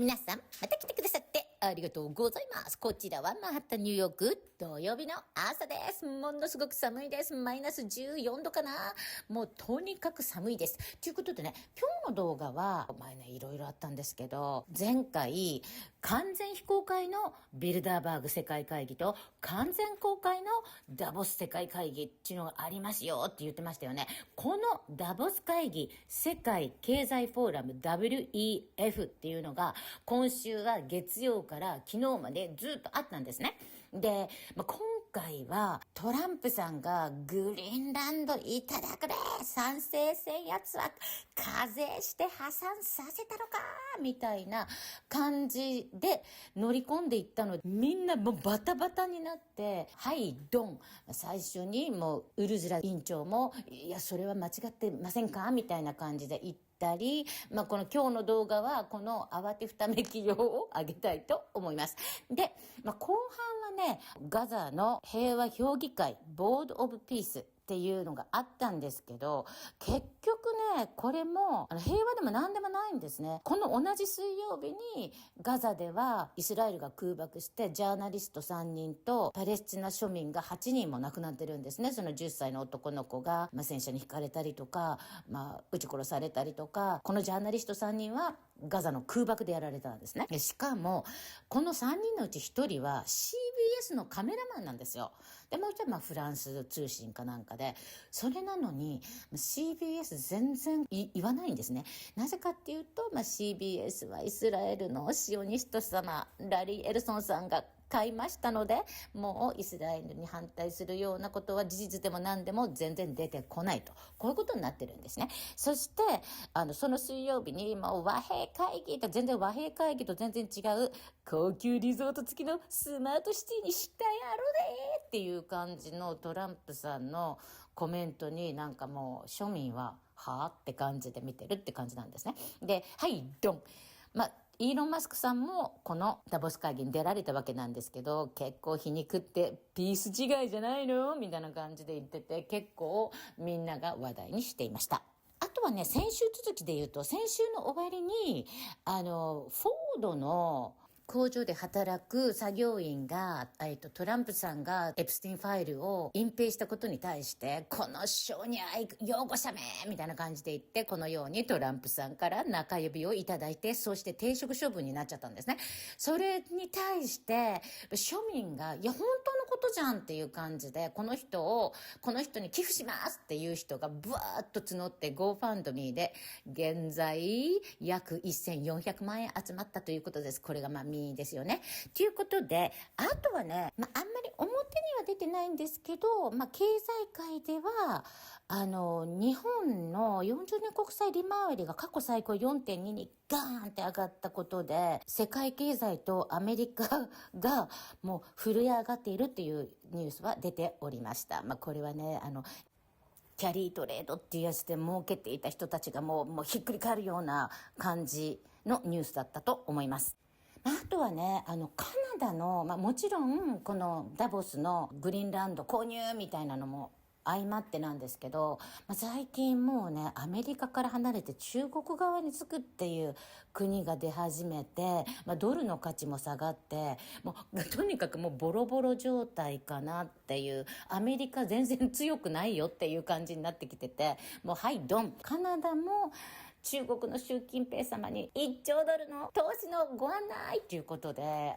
皆さん、また来てくださってありがとうございます。こちらはマンハッタンニューヨーク土曜日の朝です。ものすごく寒いです。マイナス14度かな。もうとにかく寒いです。ということでね、今日の動画は前ね、いろいろあったんですけど、前回完全非公開のビルダーバーグ世界会議と完全公開のダボス世界会議っていうのがありますよって言ってましたよね。このダボス会議世界経済フォーラム WEF っていうのが今週は月曜から昨日までずっとあったんですね。で、今回はトランプさんがグリーンランドいただくれ、賛成せんやつは課税して破産させたのかみたいな感じで乗り込んでいったので、みんなもうバタバタになって、はいドン、最初にもうウルズラ委員長もいやそれは間違ってませんかみたいな感じで言ってこの今日の動画はこの慌てふためき用を上げたいと思います。で、後半はね、ガザの平和評議会ボードオブピースっていうのがあったんですけど、結局ね、これも平和でも何でもないんですね。この同じ水曜日にガザではイスラエルが空爆してジャーナリスト3人とパレスチナ庶民が8人も亡くなってるんですね。その10歳の男の子が、戦車にひかれたりとか、撃ち殺されたりとか、このジャーナリスト3人はガザの空爆でやられたんですね。しかもこの3人のうち1人は CBS のカメラマンなんですよ。でもう一人はフランス通信かなんかで、それなのに CBS 全然言わないんですね。なぜかっていうと、CBS はイスラエルのシオニスト様ラリー・エルソンさんが買いましたので、もうイスラエルに反対するようなことは事実でも何でも全然出てこないと、こういうことになってるんですね。そしてその水曜日に和平会議と全然違う高級リゾート付きのスマートシティにしたやろでっていう感じのトランプさんのコメントに、なんかもう庶民ははぁって感じで見てるって感じなんですね。で、はいドン、イーロン・マスクさんもこのダボス会議に出られたわけなんですけど、結構皮肉ってピース違いじゃないのみたいな感じで言ってて、結構みんなが話題にしていました。あとはね、先週続きで言うと、先週の終わりにフォードの工場で働く作業員が、トランプさんがエプスティンファイルを隠蔽したことに対して、この性に擁護者めみたいな感じで言って、このようにトランプさんから中指をいただいて、そして停職処分になっちゃったんですね。それに対して庶民が、いや本当のことじゃんっていう感じで、この人に寄付しますっていう人がブワーッと募って、GoFundMe で現在約1400万円集まったということです。これがですよね。ということで、あとはね、あんまり表には出てないんですけど、経済界では日本の40年国債利回りが過去最高 4.2 にガーンって上がったことで、世界経済とアメリカがもう震え上がっているっていうニュースは出ておりました。これはね、キャリートレードっていうやつで儲けていた人たちがもうひっくり返るような感じのニュースだったと思います。あとはね、カナダの、もちろんこのダボスのグリーンランド購入みたいなのも相まってなんですけど、最近もうね、アメリカから離れて中国側につくっていう国が出始めて、ドルの価値も下がって、もうとにかくもうボロボロ状態かなっていう、アメリカ全然強くないよっていう感じになってきてて、もうはいドン。カナダも中国の習近平様に1兆ドルの投資のご案内ということで、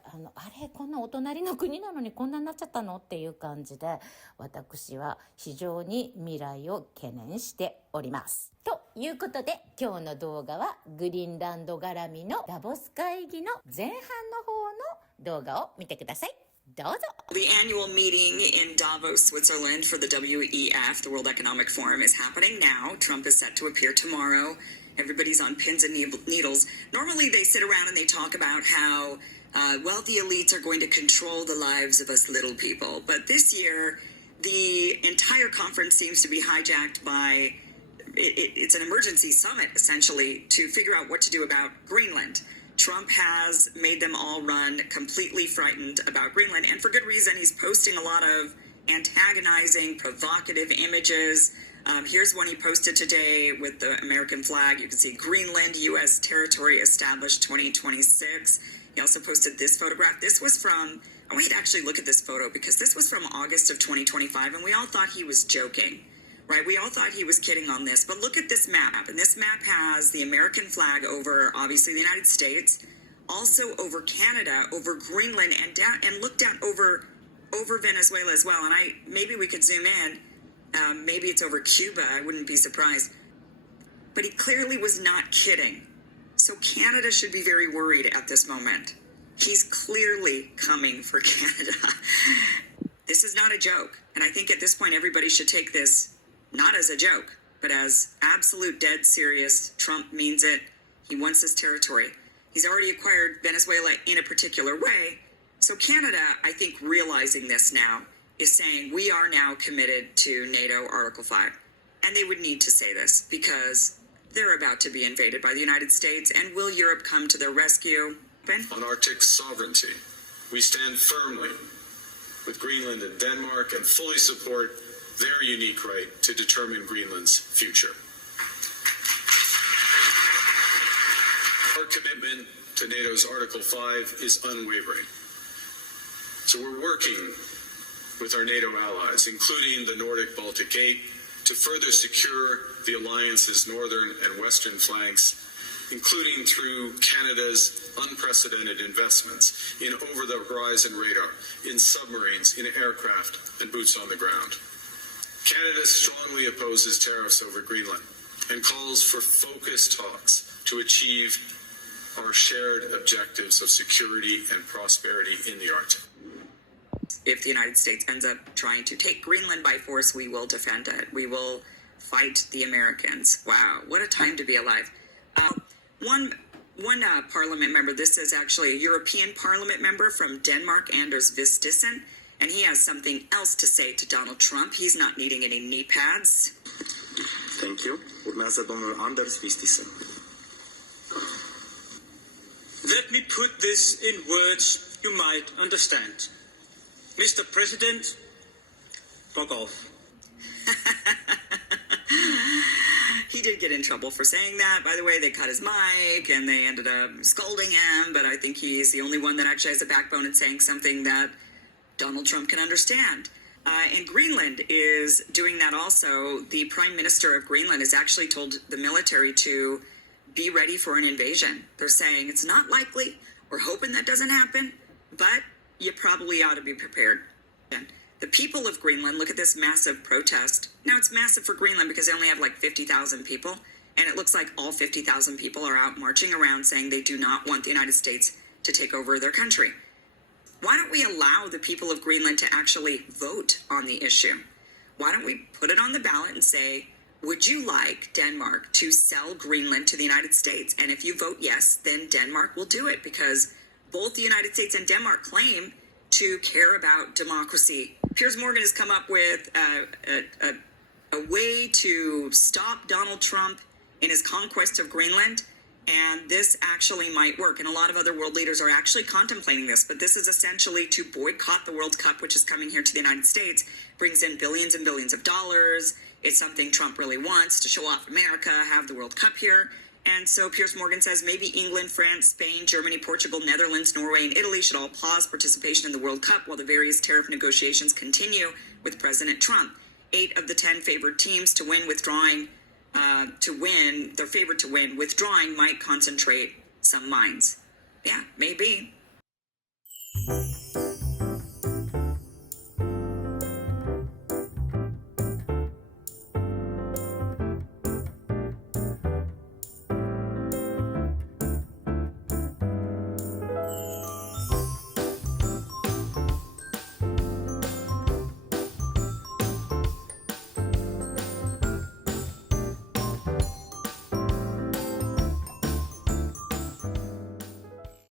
こんなお隣の国なのにこんなになっちゃったのっていう感じで、私は非常に未来を懸念しております。ということで、今日の動画はグリーンランド絡みのダボス会議の前半の方の動画を見てください。どうぞ。The annual meeting in Davos, Switzerland for the WEF, the World Economic Forum, is happening now. Trump is set to appear tomorrow. Everybody's on pins and needles. Normally they sit around and they talk about how wealthy elites are going to control the lives of us little people. But this year, the entire conference seems to be hijacked by, it's an emergency summit, essentially, to figure out what to do about Greenland. Trump has made them all run completely frightened about Greenland, and for good reason. He's posting a lot of antagonizing, provocative images Here's one he posted today with the American flag. You can see Greenland, U.S. territory established 2026. He also posted this photograph. This was from, I want you to actually look at this photo because this was from August of 2025, and we all thought he was joking, right? We all thought he was kidding on this. But look at this map, and this map has the American flag over, obviously, the United States, also over Canada, over Greenland, and down, and look down over Venezuela as well. And maybe we could zoom in. Maybe it's over Cuba. I wouldn't be surprised. But he clearly was not kidding. So Canada should be very worried at this moment. He's clearly coming for Canada. This is not a joke. And I think at this point, everybody should take this not as a joke, but as absolute dead serious. Trump means it. He wants this territory. He's already acquired Venezuela in a particular way. So Canada, I think, realizing this now, is saying we are now committed to NATO Article 5. And they would need to say this because they're about to be invaded by the United States. And will Europe come to their rescue? Ben? On Arctic sovereignty, we stand firmly with Greenland and Denmark and fully support their unique right to determine Greenland's future. Our commitment to NATO's Article 5 is unwavering. So we're working with our NATO allies, including the Nordic-Baltic Gate, to further secure the alliance's northern and western flanks, including through Canada's unprecedented investments in over-the-horizon radar, in submarines, in aircraft, and boots on the ground. Canada strongly opposes tariffs over Greenland and calls for focused talks to achieve our shared objectives of security and prosperity in the Arctic. If the United States ends up trying to take Greenland by force, we will defend it. We will fight the Americans. Wow, what a time to be alive. One parliament member, this is actually a European parliament member from Denmark, Anders Vistisen, and he has something else to say to Donald Trump. He's not needing any knee pads. Thank you. Urmează domnul Anders Vistisen. Let me put this in words you might understand. Mr. President, fuck off. He did get in trouble for saying that. By the way, they cut his mic and they ended up scolding him, but I think he's the only one that actually has a backbone in saying something that Donald Trump can understand. And Greenland is doing that also. The Prime Minister of Greenland has actually told the military to be ready for an invasion. They're saying it's not likely. We're hoping that doesn't happen, but you probably ought to be prepared. The people of Greenland, look at this massive protest. Now, it's massive for Greenland because they only have like 50,000 people, and it looks like all 50,000 people are out marching around saying they do not want the United States to take over their country. Why don't we allow the people of Greenland to actually vote on the issue? Why don't we put it on the ballot and say, would you like Denmark to sell Greenland to the United States? And if you vote yes, then Denmark will do it because both the United States and Denmark claim to care about democracy. Piers Morgan has come up with a way to stop Donald Trump in his conquest of Greenland, and this actually might work. And a lot of other world leaders are actually contemplating this, but this is essentially to boycott the World Cup, which is coming here to the United States, brings in billions and billions of dollars. It's something Trump really wants to show off America, have the World Cup here. And so Piers Morgan says maybe England, France, Spain, Germany, Portugal, Netherlands, Norway, and Italy should all pause participation in the World Cup while the various tariff negotiations continue with President Trump. 8 of the 10 favored teams to win withdrawing, they're favored to win. Withdrawing might concentrate some minds. Yeah, maybe.